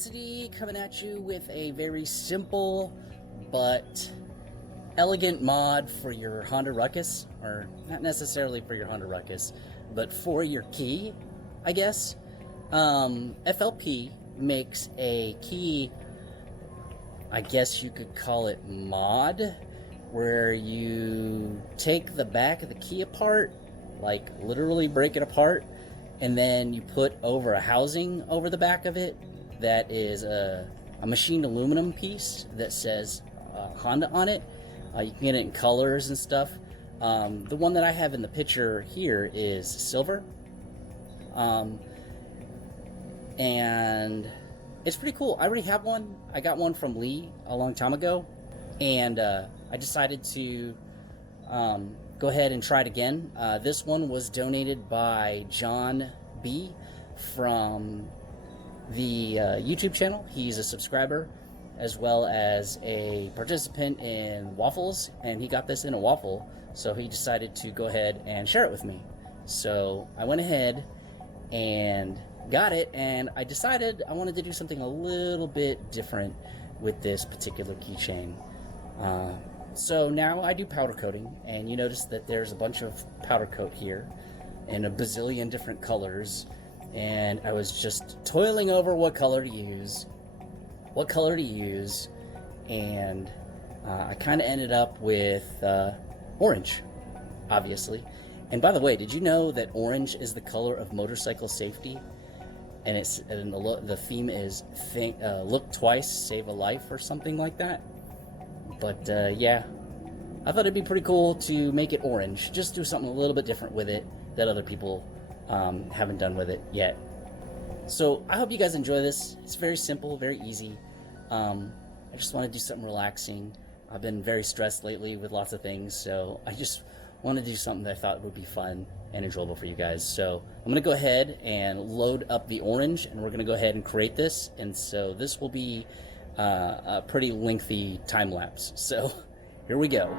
Cassidy coming at you with a very simple but elegant mod for your Honda Ruckus, or not necessarily for your Honda Ruckus, but for your key, I guess. FLP makes a key, I guess you could call it mod, where you take the back of the key apart, like literally break it apart, and then you put over a housing over the back of it that is a machined aluminum piece that says Honda on it. You can get it in colors and stuff. The one that I have in the picture here is silver. And it's pretty cool. I already have one. I got one from Lee a long time ago, and I decided to go ahead and try it again. This one was donated by John B from the YouTube channel. He's a subscriber as well as a participant in waffles, and he got this in a waffle, so he decided to go ahead and share it with me. So I went ahead and got it, and I decided I wanted to do something a little bit different with this particular keychain. So now I do powder coating, and you notice that there's a bunch of powder coat here in a bazillion different colors, and I was just toiling over what color to use, and I kind of ended up with orange, obviously. And by the way, did you know that orange is the color of motorcycle safety? And the theme is look twice, save a life, or something like that. But yeah, I thought it'd be pretty cool to make it orange. Just do something a little bit different with it that other people haven't done with it yet. So I hope you guys enjoy this. It's very simple, very easy. I just want to do something relaxing. I've been very stressed lately with lots of things, so I just want to do something that I thought would be fun and enjoyable for you guys. So I'm going to go ahead and load up the orange, and we're going to go ahead and create this. And so this will be a pretty lengthy time lapse. So here we go.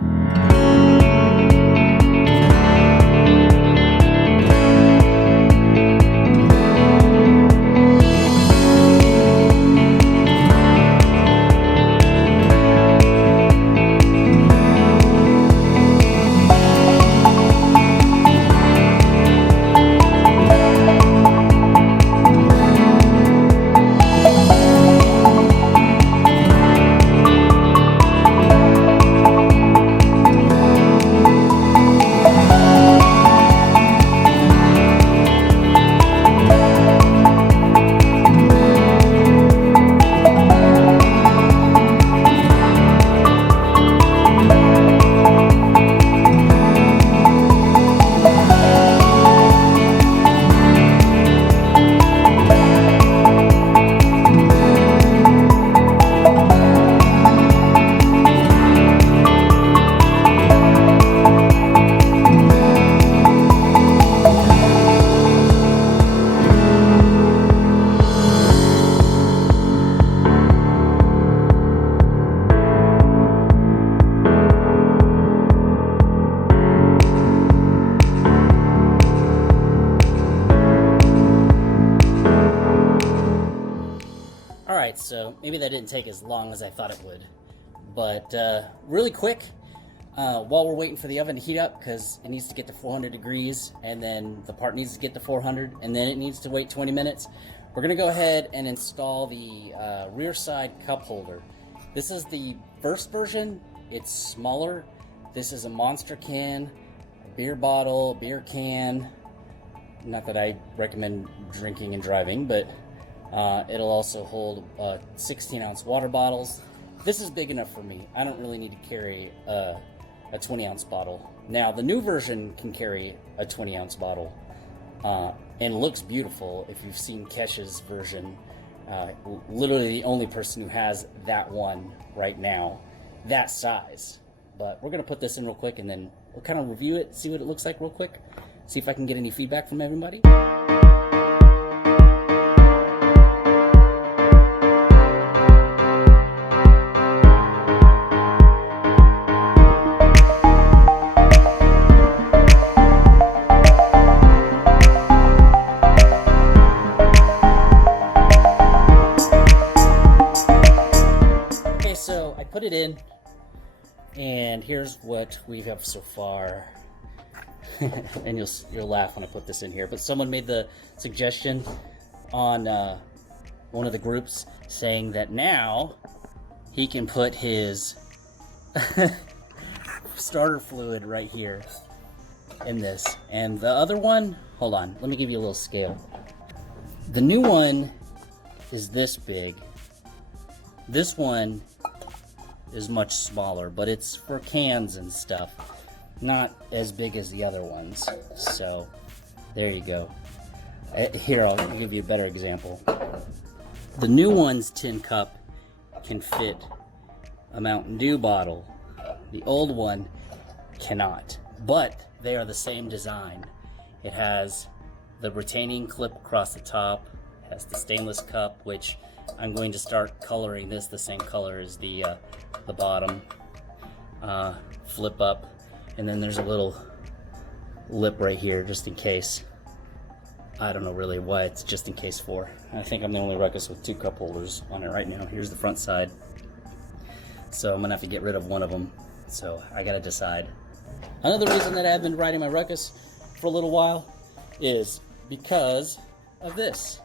Alright, so maybe that didn't take as long as I thought it would, but really quick, while we're waiting for the oven to heat up, because it needs to get to 400 degrees, and then the part needs to get to 400, and then it needs to wait 20 minutes, we're going to go ahead and install the rear side cup holder. This is the first version. It's smaller. This is a monster can, a beer bottle, beer can. Not that I recommend drinking and driving, but it'll also hold 16-ounce water bottles. This is big enough for me. I don't really need to carry a 20-ounce bottle. Now, the new version can carry a 20-ounce bottle, and looks beautiful. If you've seen Kesh's version, literally the only person who has that one right now, that size. But we're going to put this in real quick, and then we'll kind of review it, see what it looks like real quick, see if I can get any feedback from everybody. put it in, and here's what we have so far. And you'll laugh when I put this in here, but someone made the suggestion on one of the groups saying that now he can put his starter fluid right here in this. And the other one, hold on, let me give you a little scale. The new one is this big. This one is much smaller, but it's for cans and stuff. Not as big as the other ones. So there you go. Here, I'll give you a better example. The new one's tin cup can fit a Mountain Dew bottle. The old one cannot, but they are the same design. It has the retaining clip across the top, it has the stainless cup, which I'm going to start coloring this the same color as the bottom. Flip up, and then there's a little lip right here just in case. I don't know really why it's just in case for. I think I'm the only Ruckus with 2 cup holders on it right now. Here's the front side. So I'm gonna have to get rid of one of them. So I gotta decide. Another reason that I've been riding my Ruckus for a little while is because of this.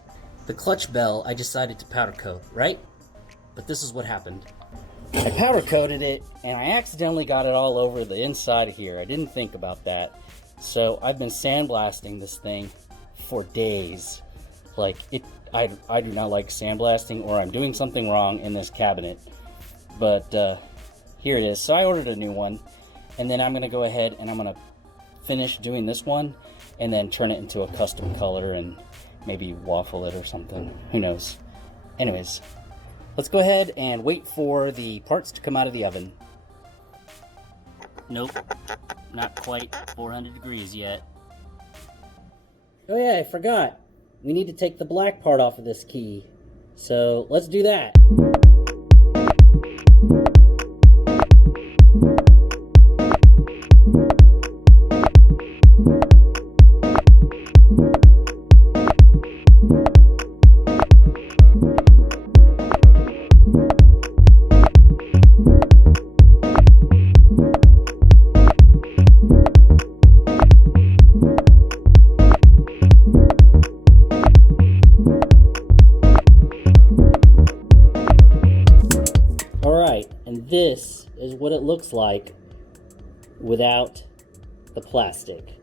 The clutch bell I decided to powder coat, right? But this is what happened. I powder coated it and I accidentally got it all over the inside here. I didn't think about that. So I've been sandblasting this thing for days. Like, I do not like sandblasting, or I'm doing something wrong in this cabinet. But here it is. So I ordered a new one, and then I'm gonna go ahead and I'm gonna finish doing this one and then turn it into a custom color and maybe waffle it or something. Who knows? Anyways, let's go ahead and wait for the parts to come out of the oven. Nope, not quite 400 degrees yet. Oh yeah, I forgot. We need to take the black part off of this key. So let's do that. And this is what it looks like without the plastic.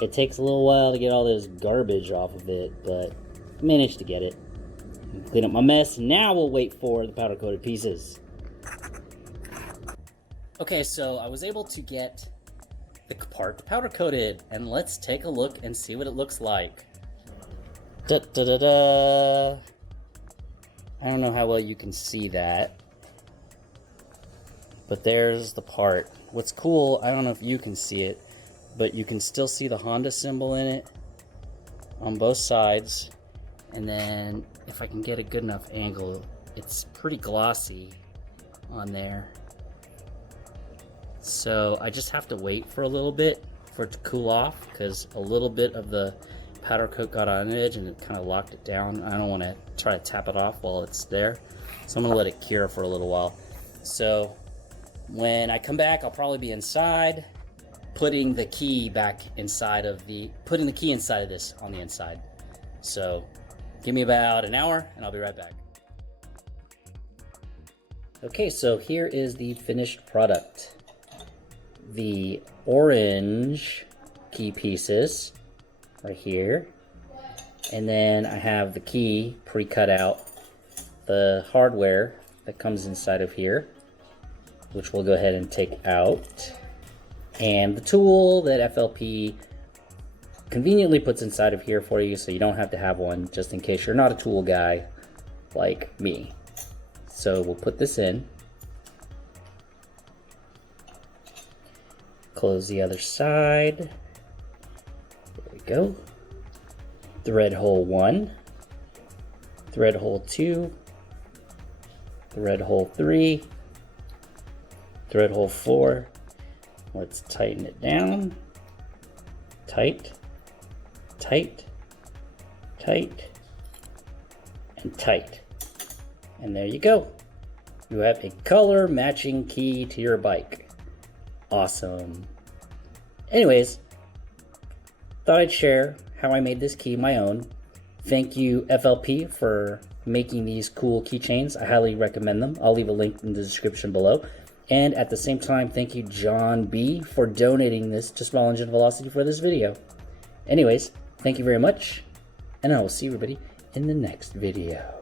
It takes a little while to get all this garbage off of it, but I managed to get it. Clean up my mess. Now we'll wait for the powder coated pieces. Okay, so I was able to get the part powder coated, and let's take a look and see what it looks like. Da da da da. I don't know how well you can see that, but there's the part. What's cool, I don't know if you can see it, but you can still see the Honda symbol in it on both sides. And then if I can get a good enough angle, it's pretty glossy on there. So I just have to wait for a little bit for it to cool off, because a little bit of the powder coat got on edge and it kind of locked it down. I don't want to try to tap it off while it's there, so I'm going to let it cure for a little while. So when I come back, I'll probably be inside putting the key back inside of this on the inside. So give me about an hour and I'll be right back. Okay, so here is the finished product. The orange key pieces right here, and then I have the key pre-cut out, the hardware that comes inside of here, which we'll go ahead and take out, and the tool that FLP conveniently puts inside of here for you, so you don't have to have one, just in case you're not a tool guy like me. So we'll put this in, close the other side, there we go, thread hole 1, thread hole 2, thread hole 3, thread hole 4. Let's tighten it down. Tight, tight, tight, and tight. And there you go. You have a color matching key to your bike. Awesome. Anyways, thought I'd share how I made this key my own. Thank you, FLP, for making these cool keychains. I highly recommend them. I'll leave a link in the description below. And at the same time, thank you, John B, for donating this to Small Engine Velocity for this video. Anyways, thank you very much, and I will see everybody in the next video.